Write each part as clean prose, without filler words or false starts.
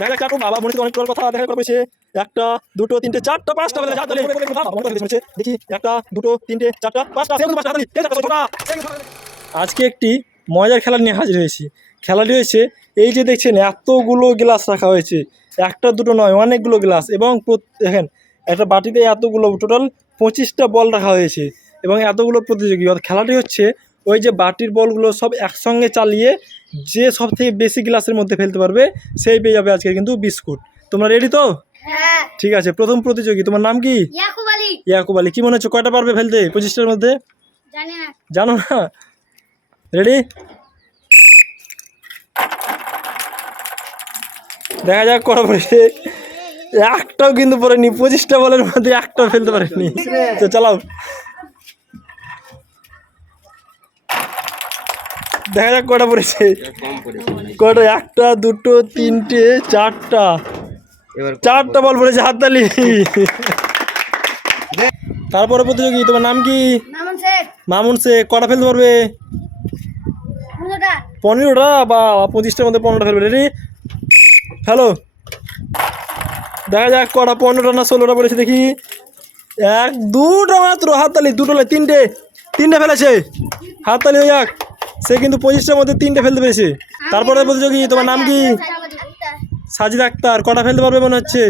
দেখা যাক বাবা মনে অনেক কথা দেখা করেছে। একটা দুটো তিনটে চারটা পাঁচটা বেলা হাততালি দেখি। একটা দুটো তিনটে চারটা পাঁচটা। আজকে একটি মজার খেলা নিয়ে হাজির হয়েছি। খেলাটি হয়েছে এই যে দেখছেন এতগুলো গ্লাস রাখা হয়েছে, একটা দুটো নয় অনেকগুলো গ্লাস, এবং দেখেন একটা বাটিতে এতগুলো টোটাল 25টা বল রাখা হয়েছে এবং এতগুলো প্রতিযোগী। খেলাটি হচ্ছে ওই যে বাটির বলগুলো সব একসঙ্গে চালিয়ে যে সব থেকে বেশি গ্লাসের মধ্যে ফেলতে পারবে সেই পেয়ে যাবে আজকে কিন্তু বিস্কুট। তোমরা রেডি তো? হ্যাঁ। ঠিক আছে, প্রথম প্রতিযোগী তোমার নাম কি? ইয়াকুব আলী। ইয়াকুব আলী, কি মনে হচ্ছে কয়টা পারবে ফেলতে 25টার মধ্যে? জানি না। জানো না? রেডি? দেখা যাক কটা পড়েছে। একটাও কিন্তু পড়েনি, 25টা বলের মধ্যে একটাও ফেলতে পারেনি। তো চালাও, দেখা যাক কটা পড়েছে। কটা? একটা দুটো তিনটে চারটা, চারটা বল পড়েছে। হাততালি। তারপরে প্রতিযোগী তোমার নাম কি? মামুন শেখ। কটা ফেলতে পারবে? 15টা বা 25টার মধ্যে 15টা ফেলবে। রেডি? হ্যালো, দেখা যাক কটা 15টা না 16টা পড়েছে দেখি। এক দুটো মাত্র। হাততালি। দুটো নয়, তিনটে, তিনটে ফেলেছে। হাততালি হয়ে যাক, সে কিন্তু 25টার মধ্যে 3টে ফেলতে পেরেছে। তারপরে প্রতিযোগী তোমার নাম কি? সাজিদ আক্তার। কটা ফেলতে পারবে মনে হচ্ছে?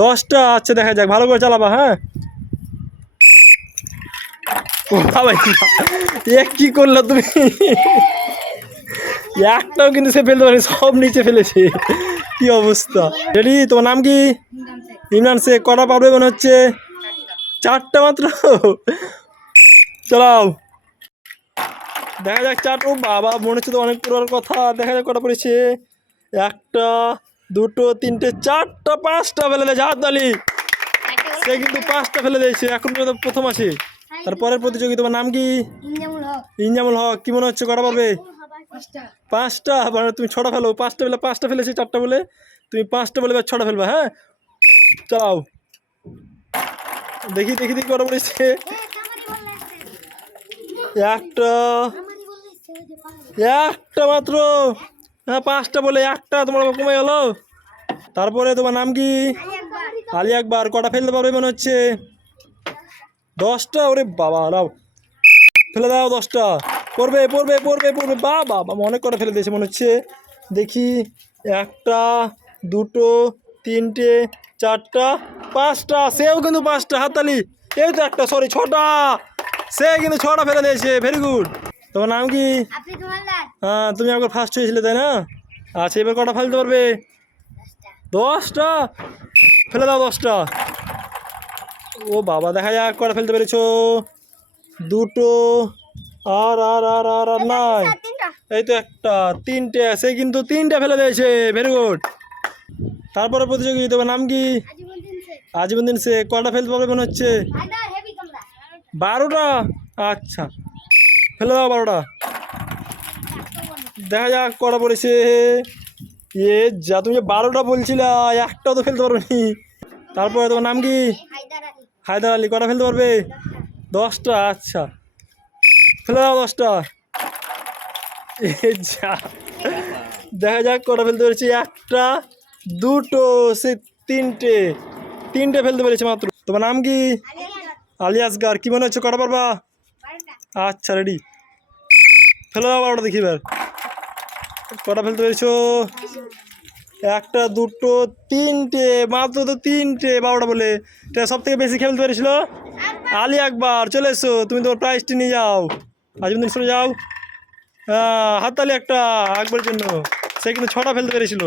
10টা। আচ্ছা দেখা যাক, ভালো করে চালাবা। হ্যাঁ, ও বাবা কি করলো তুমি? একটাও কিন্তু সে ফেলতে পারেনি, সব নিচে ফেলেছে। কি অবস্থা। রেডি? তোমার নাম কি? ইমরান শেখ। কটা পারবে মনে হচ্ছে? 4টা মাত্র। চালাও, দেখা যাক। 4। ও বাবা, মনে হচ্ছে তো অনেক পুরোর কথা। দেখা যাক কটা পড়েছে। একটা দুটো তিনটে চারটা, 5টা ফেলে দিয়েছে। হাততালি। সে কিন্তু 5টা ফেলে দিয়েছে, এখন পর্যন্ত প্রথম আসে। তারপরের প্রতিযোগী তোমার নাম কি? ইনজামুল হক। কি মনে হচ্ছে কটা পারবে? 5টা। মানে তুমি 6টা ফেলো। 5টা ফেলে 5টা ফেলেছি, 4টা বলে তুমি 5টা বলে 6টা ফেলবা। হ্যাঁ, চালাও। দেখি দেখি দেখি কটা পড়েছে। একটা, একটা মাত্র। হ্যাঁ, 5টা বলে একটা তোমার কমে গেল। তারপরে তোমার নাম কি? আলী আকবর। কটা ফেলতে পারবে মনে হচ্ছে? 10টা। ওরে বাবা, নাও ফেলে দাও। 10টা পড়বে পড়বে পড়বে পড়বে। বাবা বাবা, অনেক কটা ফেলে দিয়েছে মনে হচ্ছে। দেখি। একটা দুটো তিনটে চারটা 5টা। সেও কিন্তু 5টা। হাততালি। এই তো একটা, সরি 6টা। সে কিন্তু 6টা ফেলে দিয়েছে। Very good. তোমার নাম কি? হ্যাঁ, তুমি একবার ফার্স্ট হয়েছিলে তাই না? আচ্ছা, এবার কটা ফেলতে পারবে? 10টা। ফেলে দাও 10টা। ও বাবা, দেখা যাক কটা ফেলতে পেরেছো। দুটো। আর আর আর আর আর নাই। এই তো একটা। 3টে। সে কিন্তু 3টে ফেলে দিয়েছে। Very good. তারপরে প্রতিযোগী তোমার নাম কি? আজিমুদ্দিন শেখ। কটা ফেলতে পারবে মনে হচ্ছে? 12টা। আচ্ছা, ফেলে দাও 12টা। দেখা যাক কটা পড়েছে। এ যা, তুমি 12টা বলছিলে, একটাও তো ফেলতে পারবে নি। তারপরে তোমার নাম কি? হায়দার আলী। কটা ফেলতে পারবে? 10টা। আচ্ছা, ফেলে দাও 10টা। যা, দেখা যাক কটা ফেলতে পেরেছি। একটা দুটো সে 3টে, 3টে ফেলতে পেরেছি মাত্র। তোমার নাম কি? আলী আসগার। কি মনে হচ্ছে কটা পারবা? আচ্ছা, রেডি? ফেলে দাও 12টা দেখি এবার কটা ফেলতে পেরেছো। একটা দুটো তিনটে, মাত্র তো 3টে। 12টা বলে সব থেকে বেশি খেলতে পেরেছিল আলী আকবর। চলে এসো, তুমি তোমার প্রাইজটি নিয়ে যাও। আজিমুদ্দিন সরে যাও। হ্যাঁ, হাততালি একটা আকবরের জন্য। সে কিন্তু 6টা ফেলতে পেরেছিল।